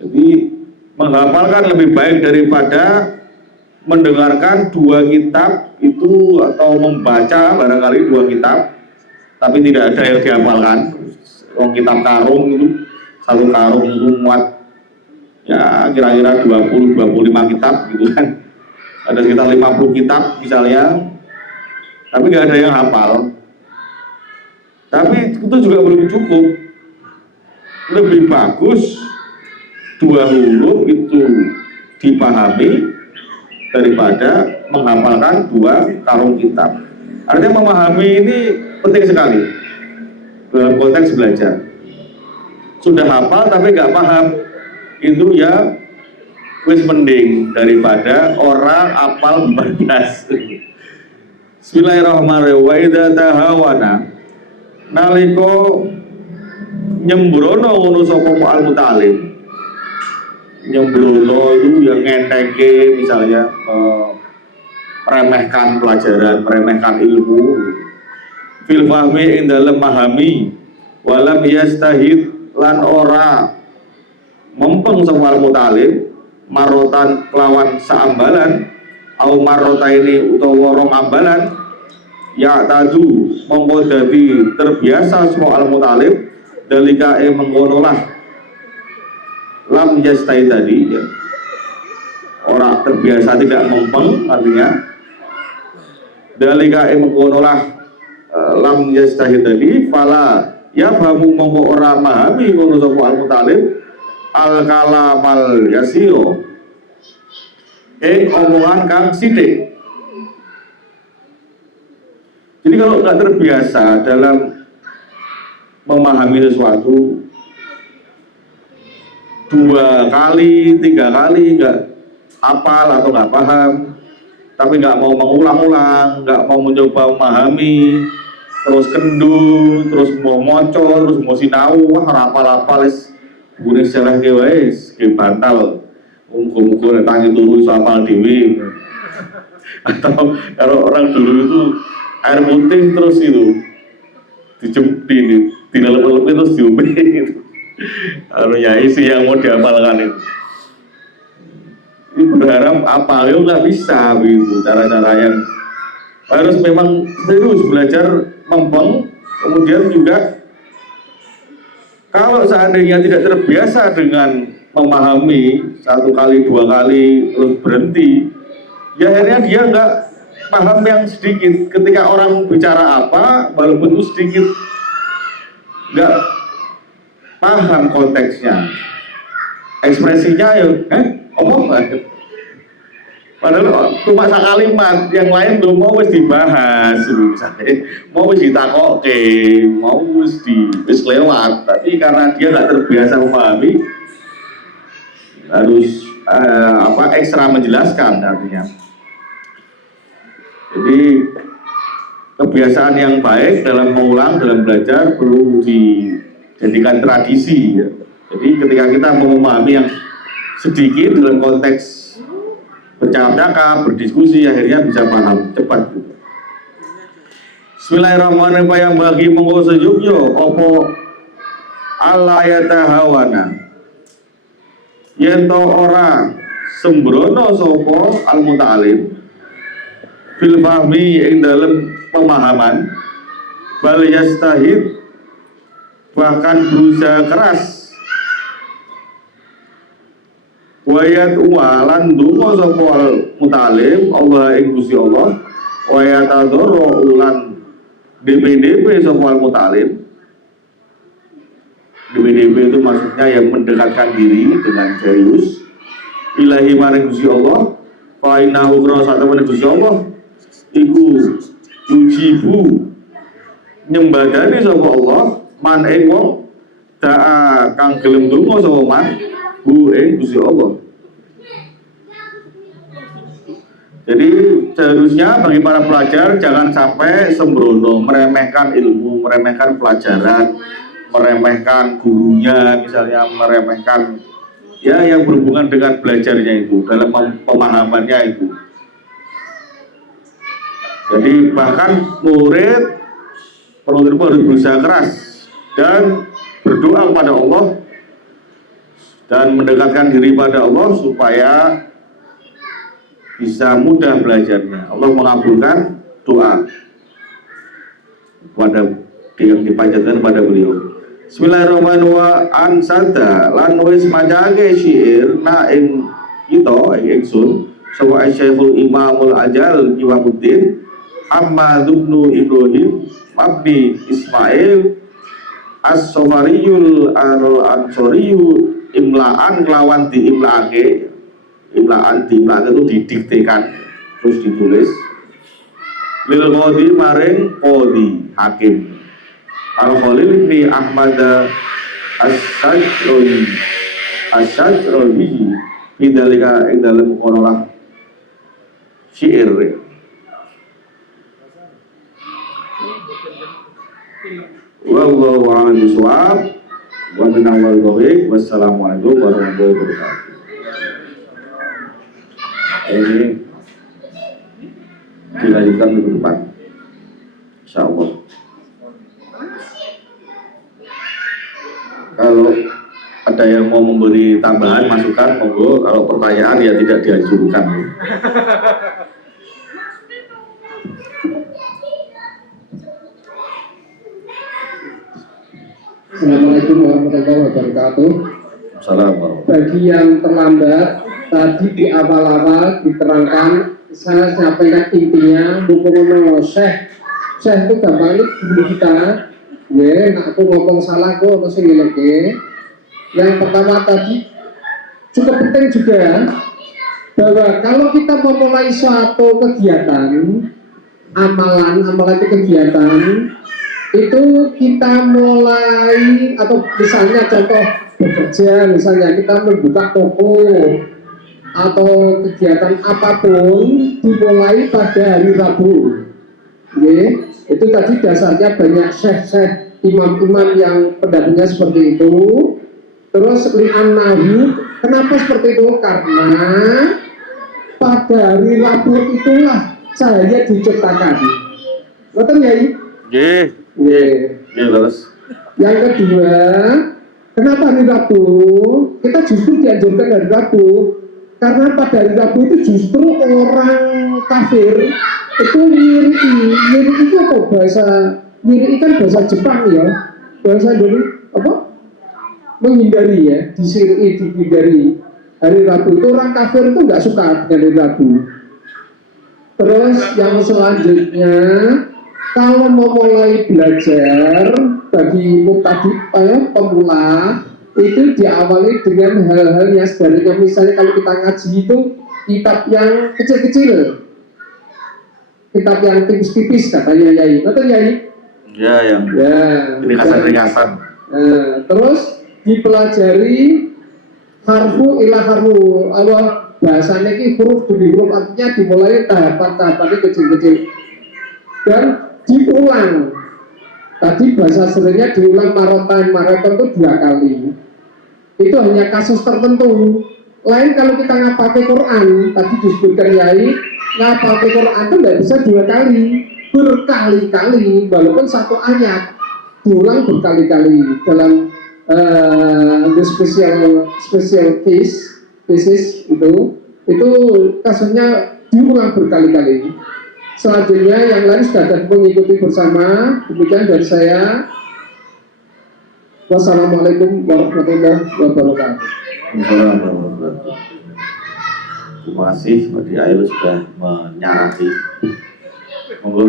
Jadi menghafalkan lebih baik daripada mendengarkan dua kitab itu atau membaca barangkali dua kitab tapi tidak ada yang dihafalkan. Rong kitab karung itu, satu karung itu muat ya kira-kira 20-25 kitab gitu kan. Ada sekitar 50 kitab misalnya, tapi nggak ada yang hafal. Tapi itu juga belum cukup. Lebih bagus dua huruf itu dipahami daripada menghafalkan dua karung kitab. Artinya memahami ini penting sekali dalam konteks belajar. Sudah hafal tapi nggak paham, itu ya wis mending daripada orang apal 14. Bismillahirrahmanirrahim. Wa idza tahawana naliko nyembrono ngono sapa al-mutalim nyembrono itu yang ngenteke misalnya meremehkan pelajaran, meremehkan ilmu. Fil fahmi ing dalem memahami, walam yastahid lan ora mempeng sapa mutalim marotan kelawan saambalan au marota ini utawa rong ambalan ya tadu mongko dadi terbiasa semua al mutalim dalika mengkono lah lam yastahid tadi ya. Orang terbiasa tidak mempeng artinya dalika mengkono lah lam yastahid tadi fala ya fahamu mongko ora mahami ngono sapa al mutalim al kalamal yasiro omongan kang sithik. Jadi kalau nggak terbiasa dalam memahami sesuatu 2 kali, 3 kali nggak hafal atau nggak paham, tapi nggak mau mengulang-ulang, nggak mau mencoba memahami, terus kendu, terus mau moco, terus mau sinau, wah rapal-rapal gune sejarah ke wis ke bantal muga-muga tangi turu sapal dewi. Atau kalau orang dulu itu air putih terus itu dilelep-lelep terus diombe gitu. Kalau ya isi yang mau diapalkan itu berharap apa ya nggak bisa begitu. Cara-cara yang harus memang serius belajar mempeng. Kemudian juga kalau seandainya tidak terbiasa dengan memahami 1 kali 2 kali terus berhenti, ya akhirnya dia nggak paham yang sedikit. Ketika orang bicara apa, walaupun itu sedikit, nggak paham konteksnya, ekspresinya ya, omong padahal cuma sekalimat, yang lain belum mau wis dibahas, misalnya mau wis ditakoke, mau wis lewat, tapi karena dia nggak terbiasa memahami, harus ekstra menjelaskan artinya. Jadi kebiasaan yang baik dalam mengulang, dalam belajar perlu dijadikan tradisi. Ya. Jadi ketika kita mau memahami yang sedikit dalam konteks bercakap-cakap, berdiskusi, akhirnya bisa paham cepat. Bismillahirrahmanirrahim. Yang bagi monggo sejukyo opo ala yatahawana yento ora sembrono sopo al muta'alim fil fahmi ing dalem pemahaman bal yastahid bahkan berusaha keras wayat uwalan dungo sopol mutalim Allah ing Gusti Allah wayat adoro ulan DPDP sopol mutalim. DPDP itu maksudnya yang mendekatkan diri dengan serius ilahi maring Gusti Allah fa innahu krasa temen Gusti Allah iku yujibu nyembadani sapa Allah man ing wong da'a kang gelem donga sapa man bu ing Gusti Allah. Jadi seharusnya bagi para pelajar jangan sampai sembrono, meremehkan ilmu, meremehkan pelajaran, meremehkan gurunya, misalnya meremehkan ya yang berhubungan dengan belajarnya itu, dalam pemahamannya itu. Jadi bahkan murid harus berusaha keras dan berdoa kepada Allah dan mendekatkan diri pada Allah supaya bisa mudah belajarnya. Allah mengabulkan doa pada yang dipanjatkan pada beliau. Bismillahirrahmanirrahim. Ansada lan wis macake syair na ing kita ing ingsun sapa Syekhul Imamul Ajal Iwamuddin Ahmad bin Ibrahim Mabni Ismail As-Somariyul Ansoriyu imlaan kelawan diimlaake. Imlaan itu didiktekan terus ditulis lil qadi maring qadi hakim Al-Khalil bin Ahmad As-Sajroni bidalika ing dalem konolah syair. Wallahu a'lam bishawab wa min awal dhawiq. Wassalamualaikum warahmatullahi wabarakatuh. ini dilanjutkan minggu depan, insya Allah. Kalau ada yang mau memberi tambahan masukan, monggo. Kalau pertanyaan ya tidak dianjurkan. Assalamualaikum warahmatullahi wabarakatuh. Assalamualaikum. Bagi yang terlambat, tadi di awal-awal diterangkan, saya sampaikan intinya, bukan Syekh itu gampang guru kita. Aku ngomong salah kok, atau ngeleke. Yang pertama tadi cukup penting juga bahwa kalau kita memulai suatu kegiatan, amalan itu kegiatan, itu kita mulai atau misalnya contoh bekerja, misalnya kita membuka toko atau kegiatan apapun dimulai pada hari Rabu. Itu tadi dasarnya banyak syekh-syekh, imam-imam yang pendapatnya seperti itu. Terus li'annahu, kenapa seperti itu? Karena pada hari Rabu itulah cahaya diciptakan. Betul ya? Terus. Yang kedua, kenapa hari Rabu? Kita justru dianjurkan hari Rabu karena pada hari Rabu itu justru orang kafir itu nyiri itu apa bahasa nyiri kan bahasa Jepang ya, bahasa Indonesia apa? Menghindari ya, dihindari. Hari Rabu itu orang kafir itu nggak suka dengan hari Rabu. Terus yang selanjutnya, kalau mau mulai belajar bagi mubtadi pemula itu diawali dengan hal-hal yang sederhana. Misalnya kalau kita ngaji itu kitab yang kecil-kecil, kitab yang tipis-tipis katanya Yai. Betul Yai? Ya, yang ringkasan-ringkasan. Terus dipelajari harfu ila harfu, bahasanya ini huruf demi huruf, artinya dimulai tahapan-tahapannya kecil-kecil dan diulang. Tadi bahasa sebenarnya diulang maraton itu 2 kali. Itu hanya kasus tertentu. Lain kalau kita ngapalkan Quran, tadi disebutkan Yai, ngapalkan Quran itu tidak bisa 2 kali, berkali-kali, walaupun 1 ayat diulang berkali-kali dalam special cases itu kasusnya diulang berkali-kali. Selanjutnya yang lain sudah ada mengikuti bersama. Demikian dari saya. Wassalamualaikum warahmatullahi wabarakatuh. Terima kasih Pak Ail sudah menyarati. Monggo.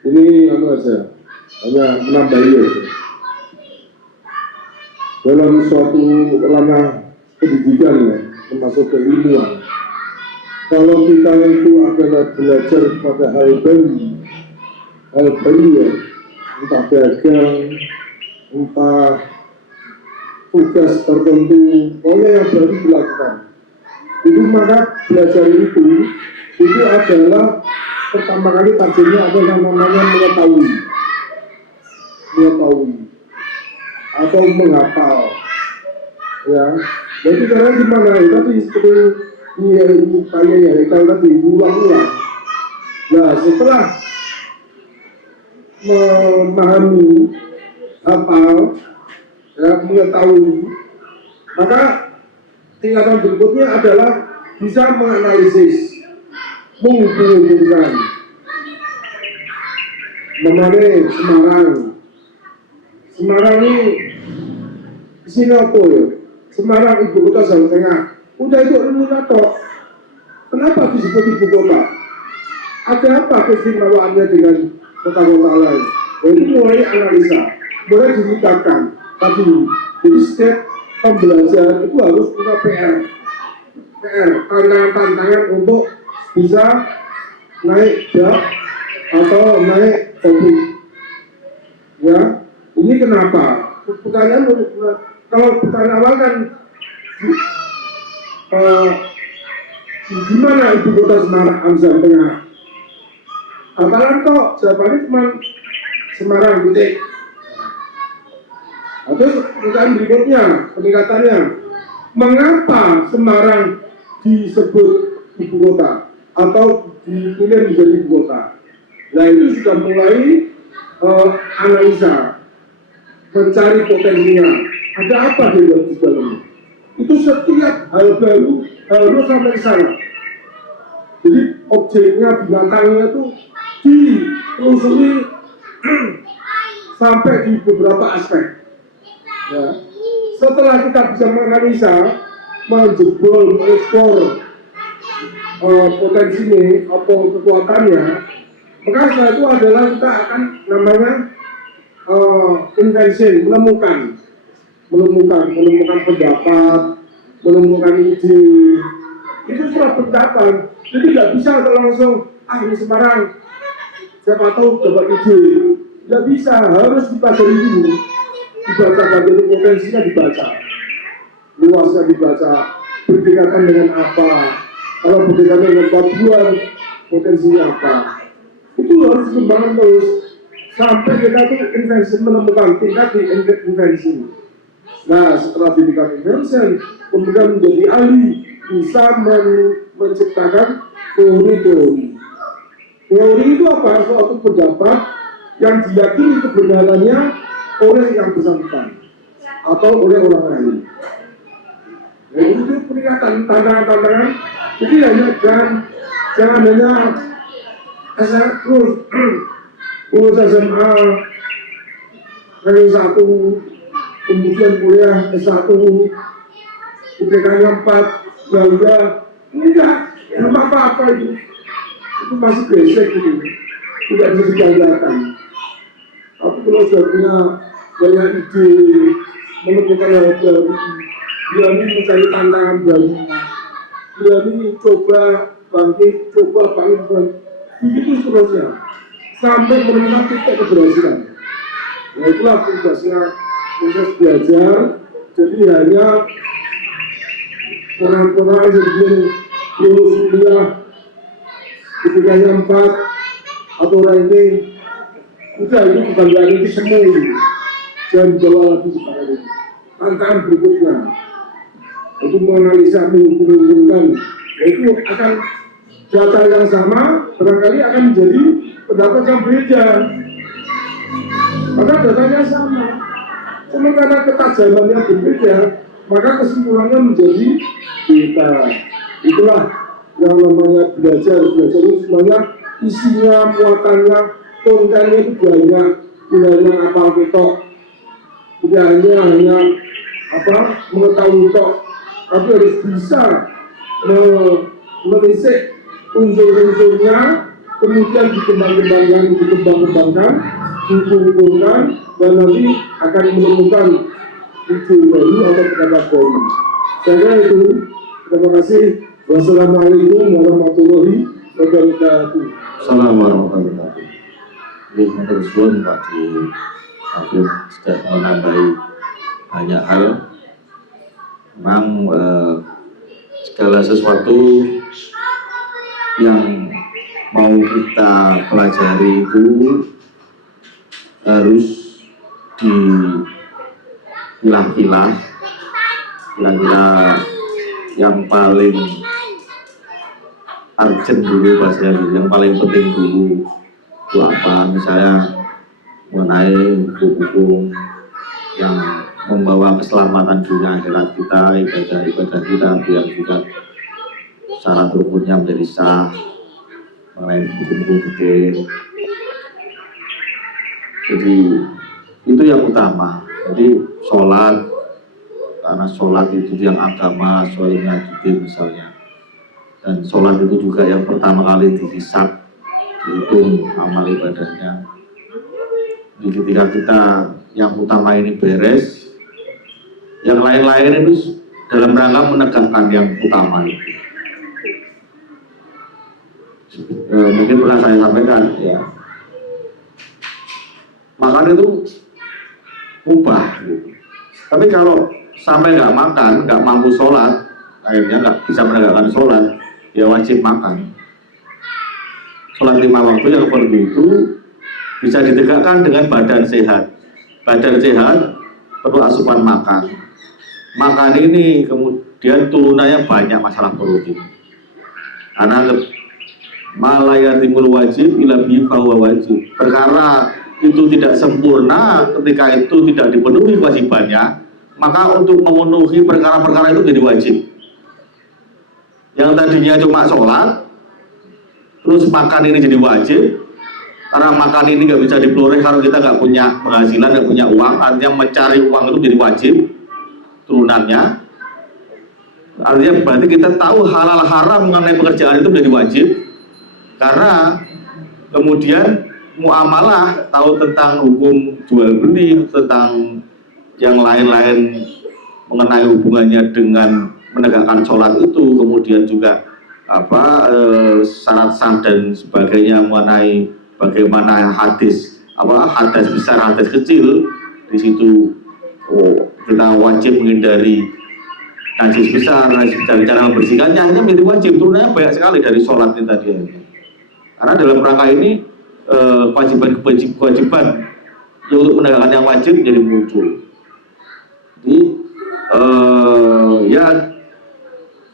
Ini apa saja? Hanya menambahi saja. Dalam suatu ranah pendidikan ya, termasuk keilmuan. Kalau kita itu adalah belajar pada hal baru ya, entah dagang, entah tugas tertentu, pokoknya yang baru dilakukan. Itu maka belajar itu adalah pertama kali targetnya adalah namanya mengetahui atau menghafal. Ya, jadi karena gimana ya tadi seperti ya kalau tadi ulang-ulang. Nah setelah memahami, hafal, ya, mengetahui, maka tingkatan berikutnya adalah bisa menganalisis, menghubung-hubungkan. Memane Semarang ini di sini apa ya? Semarang ibu kota Jawa Tengah. Udah itu ilmu nato. Kenapa disebut ibu kota? Ada apa keistimewaannya dengan kota-kota lain? Jadi mulai analisa, mulai dimintakan tadi. Jadi setiap pembelajaran itu harus punya PR, tantangan untuk bisa naik dak atau naik topik. Ya, ini kenapa? Pertanyaan kalau pertanyaan awal kan gimana ibu kota Semarang, Jawa Tengah? Apalan kok jawabannya cuma Semarang titik. Terus pertanyaan berikutnya, peningkatannya mengapa Semarang disebut ibu kota atau dipilih menjadi ibu kota. Nah itu sudah mulai analisa, mencari potensinya, ada apa di dalamnya. Itu setiap hal baru harus sampai ke sana. Jadi objeknya, binatangnya itu ditelusuri sampai di beberapa aspek. Ya. Setelah kita bisa menganalisa, menjebol, mengeksplor potensi ini, apa kekuatannya, maka setelah itu adalah kita akan namanya invention, menemukan pendapat, menemukan ide. Itu sudah pendapat. Jadi tidak bisa langsung di Semarang siapa tahu dapat ide. Tidak bisa, harus dipelajari dulu, dibaca bagian potensinya, dibaca luasnya, dibaca berdekatan dengan apa, kalau berdekatan dengan Paduan potensinya apa. Itu harus dikembangkan terus sampai kita tuh invention, menemukan tingkat di invention. Nah setelah di tingkat invention kemudian menjadi ahli, bisa menciptakan teori-teori. Teori itu apa? Suatu pendapat yang diyakini kebenarannya oleh yang bersangkutan atau oleh orang lain. Nah, itu peningkatan tantangan-tantangan. Jadi jangan hanya lulus SMA ranking 1, kemudian kuliah S1, IPK-nya 4, bangga. Enggak apa-apa itu masih basic gitu, tidak bisa dibanggakan. Tapi kalau sudah punya banyak ide, menemukan hal baru, berani mencari tantangan baru, berani coba bangkit, begitu seterusnya, sampai menemukan titik keberhasilan. Nah itulah tugasnya proses belajar. Jadi hanya orang-orang sebelum lulus kuliah IPK-nya 4 atau ranking, udah itu kebanggaan itu semua, jangan dibawa lagi kepada itu. Tantangan berikutnya itu menganalisa, menghubungkan, itu akan data yang sama barangkali akan menjadi pendapat yang beda, karena datanya sama, cuma karena ketajamannya berbeda maka kesimpulannya menjadi beda. Itulah yang namanya belajar itu semuanya isinya, muatannya, kontennya itu banyak, tidak hanya apa kita, tidak hanya mengetahui tok, tapi harus bisa menelisik unsur-unsurnya, kemudian dikembangkan, dihubungkan, dan nanti akan menemukan ide baru atau pendapat baru. Saya kira itu. Terima kasih. Wassalamualaikum warahmatullahi wabarakatuh. Assalamualaikum warahmatullahi wabarakatuh. Ini menurut Pak di Habib sudah menambahi banyak hal. Memang segala sesuatu yang mau kita pelajari itu harus dipilah-pilah, kira-kira yang paling urgent dulu, yang paling penting dulu itu apa. Misalnya mengenai hukum yang membawa keselamatan dunia akhirat kita, ibadah kita biar juga syarat rukunnya menjadi sah, mengenai hukum fikih. Jadi itu yang utama. Jadi sholat, karena sholat itu yang agama, soalnya gitu misalnya. Dan sholat itu juga yang pertama kali dihisab, dihitung amal ibadahnya. Jadi ketika kita yang utama ini beres, yang lain-lain itu dalam rangka menegakkan yang utama itu. Mungkin pernah saya sampaikan ya, makan itu mubah gitu. Tapi kalau sampai nggak makan, nggak mampu sholat, akhirnya nggak bisa menegakkan sholat, ya wajib makan. Sholat 5 waktu yang begitu bisa ditegakkan dengan badan sehat. Badan sehat perlu asupan makan. makan ini kemudian turunannya banyak masalah politik. Karena malaya timur wajib ila bi fahuwa wajib. Perkara itu tidak sempurna, ketika itu tidak dipenuhi kewajibannya, maka untuk memenuhi perkara-perkara itu jadi wajib. Yang tadinya cuma sholat, terus makan ini jadi wajib. Karena makan ini nggak bisa diperoleh kalau kita nggak punya penghasilan, nggak punya uang, artinya mencari uang itu jadi wajib turunannya. Artinya berarti kita tahu halal haram mengenai pekerjaan itu menjadi wajib. Karena kemudian muamalah, tahu tentang hukum jual beli, tentang yang lain-lain mengenai hubungannya dengan menegakkan sholat itu, kemudian juga syarat sah dan sebagainya mengenai bagaimana hadas besar, hadas kecil. Di situ kita wajib menghindari najis besar, cara membersihkannya, hanya menjadi wajib. Turunannya banyak sekali dari sholat ini tadi. Karena dalam rangka ini kewajiban untuk menegakkan yang wajib menjadi muncul. Jadi ya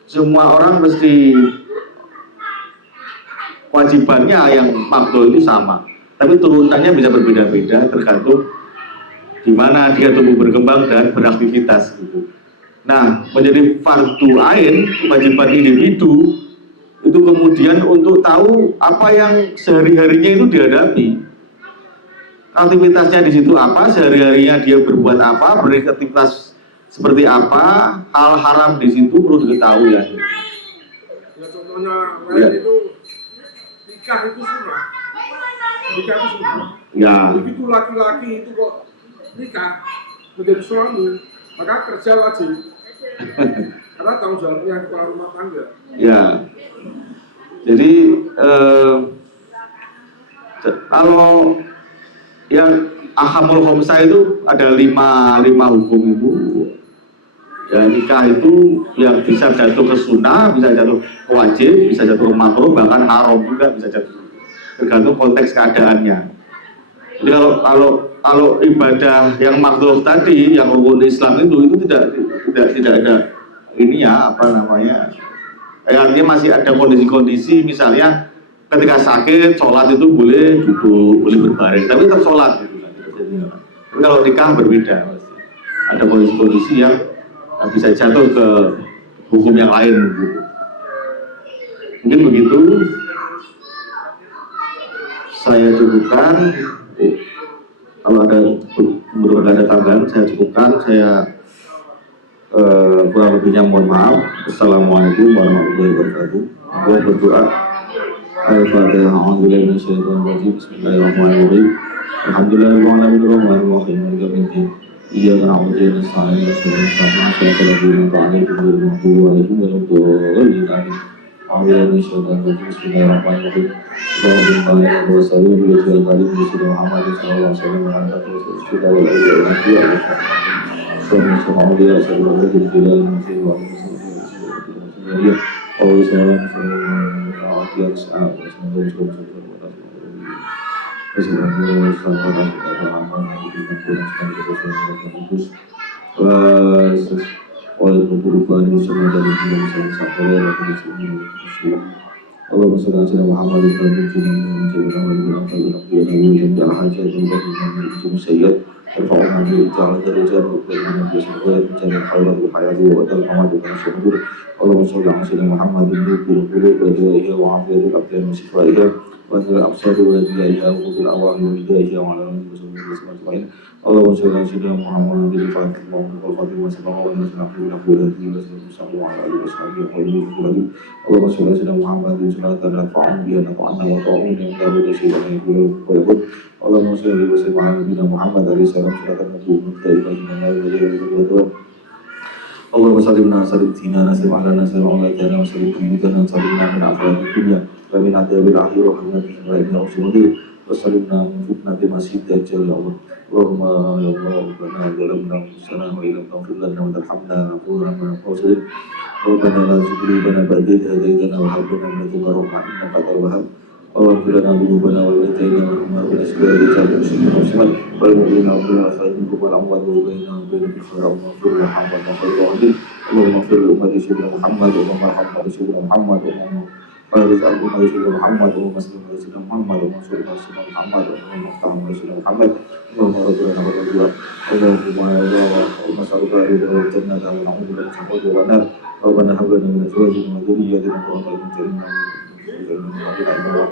semua orang mesti kewajibannya yang makhluk itu sama, tapi turunannya bisa berbeda-beda tergantung di mana dia tumbuh berkembang dan beraktivitas gitu. Nah, menjadi fardu ain, kewajiban individu itu kemudian untuk tahu apa yang sehari-harinya itu dihadapi. Aktivitasnya di situ apa, sehari-harinya dia berbuat apa, beraktivitas seperti apa, hal haram di situ perlu diketahui ya. Ya contohnya lain itu nikah itu sunnah. Nikah itu sunnah. Ya. Begitu laki-laki itu kok nikah menjadi suami, maka kerja wajib. Karena tanggung jawabnya kepala rumah tangga. Ya. Jadi kalau yang ahamul khomsah itu ada lima hukum itu. Ya, nikah itu yang bisa jatuh ke sunnah, bisa jatuh ke wajib, bisa jatuh ke makruh, bahkan haram juga bisa jatuh. Tergantung konteks keadaannya. Jadi kalau ibadah yang makruh tadi, yang rukun Islam itu tidak ada ini ya, artinya masih ada kondisi-kondisi, misalnya ketika sakit, sholat itu boleh duduk, boleh berbaring, tapi tetap sholat gitu kan. Tapi kalau nikah berbeda, ada kondisi-kondisi yang bisa jatuh ke hukum yang lain gitu. Mungkin begitu saya cukupkan. Kalau ada tambahan saya cukupkan. Saya kurang lebihnya mohon maaf. Assalamualaikum warahmatullahi wabarakatuh. Saya berdoa Al-Fatihah. A'udzubillahi minasyaitonir rajim. Bismillahirrahmanirrahim. Alhamdulillahirrahmanirrahim. Iyyaka na'budu wa iyyaka nasta'in. Ihdinas siratal ladzina an'amta 'alaihim ghairil maghdubi 'alaihim waladdallin. A'udzu Bismillahirrahmanirrahim. Allahumma wa sallim ala sayyidina Muhammad sallallahu alaihi wasallam wa ala alihi Allahumma shalli ala sayyidina Muhammad wa ala alihi Allahumma sholli ala sayyidina Muhammadin salatan nafa'un biha nafa'an wa ta'un yang la budda syai'an yakulu wa yakun. Allahumma sholli wa sallim ala nabiyyina Muhammad alaihi salam salatan nafa'un biha. Allahumma sallimna sayyidina nasib ala nasib ala jana wa sallim bidana sallimna min afrad dunya wa min adabil akhir wa hamdana wa inna usuli wa sallimna min fitnati masjid dajjal ya Allah. Allahumma ya Allah rabbana zalamna anfusana wa illam taghfir lana wa tarhamna lanakunanna minal khasirin. ربنا لا تزغ قلوبنا بعد إذ هديتنا وهب لنا من لدنك رحمة إنك أنت الوهاب واغفر لنا ذنوبنا والدينا والأموات والأسباب والمسلمين والمسلمات والمؤمنين والمؤمنات والمؤمنات والأموات بين بالخير اللهم اغفر وارحم وخير وعدل اللهم اغفر لأمة سيدنا محمد اللهم ارحم أمة سيدنا محمد اللهم بارك على أمة سيدنا محمد اللهم اسلم على سيدنا محمد اللهم انصر على سيدنا محمد اللهم افتح على سيدنا محمد اللهم رب لنا ولنا اللهم يا الله نسألك رضا والجنة ونعوذ بك من سخط والنار ربنا هب لنا من أزواجنا وذرياتنا قرة أعين واجعلنا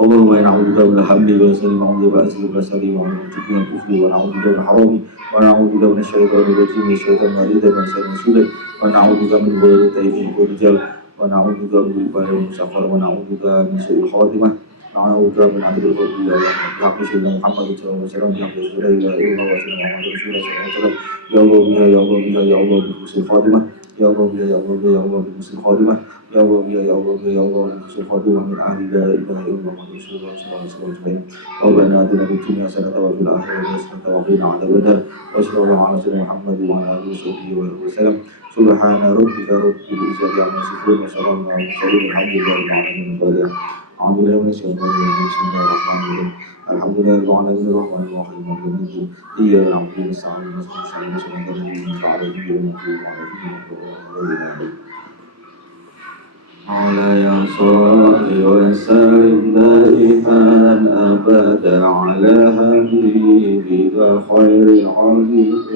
اللهم نعوذ بك من الحمد والسلام ونعوذ بك من الأسر والسلام ونعوذ بك من الكفر ونعوذ بك من الحرام ونعوذ بك من الشيطان الرجيم من الشيطان المريض من شر السوء ونعوذ بك من غير التيمم والرجال ونعوذ بك من البلاء والسفر ونعوذ بك من سوء الخاتمة ونعوذ بك من عذاب القبر يا الله بحق سيدنا محمد صلى الله عليه وسلم بحق لا إله إلا الله وسيدنا محمد رسول الله صلى الله عليه وسلم يا الله بها يا الله بها يا الله بحسن الخاتمة يا الله بها يا الله بها يا الله بحسن الخاتمة يا الله بها يا الله بها يا الله بحسن الخاتمة من أهل لا إله إلا الله محمد رسول الله صلى الله عليه وسلم أجمعين ربنا آتنا في الدنيا حسنة وفي الآخرة حسنة وقنا عذاب النار وصلى الله على سيدنا محمد وعلى آله وصحبه وسلم سبحان ربك رب العزة عما يصفون وسلام على المرسلين الحمد لله رب العالمين أعوذ بالله من الشيطان الرجيم بسم الله الرحمن الرحيم الحمد لله رب العالمين الرحمن الرحيم مالك يوم الدين إياك نعبد وإياك نستعين اهدنا الصراط المستقيم صراط الذين أنعمت عليهم على يا صل وسلم دائما أبدا على حبيبك خير الخلق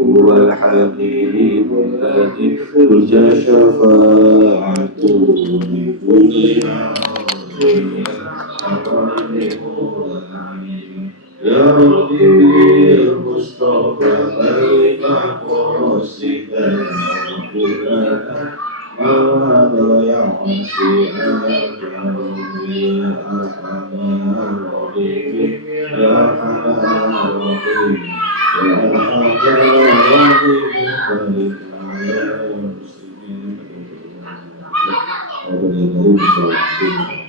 هو الحبيب الذي ترجى شفاعته لكل يا ربي بالمصطفى بارك قاصدا وهذا يعصي يا ربي يا أرحم الراحمين يا أرحم الراحمين يا أرحم الراحمين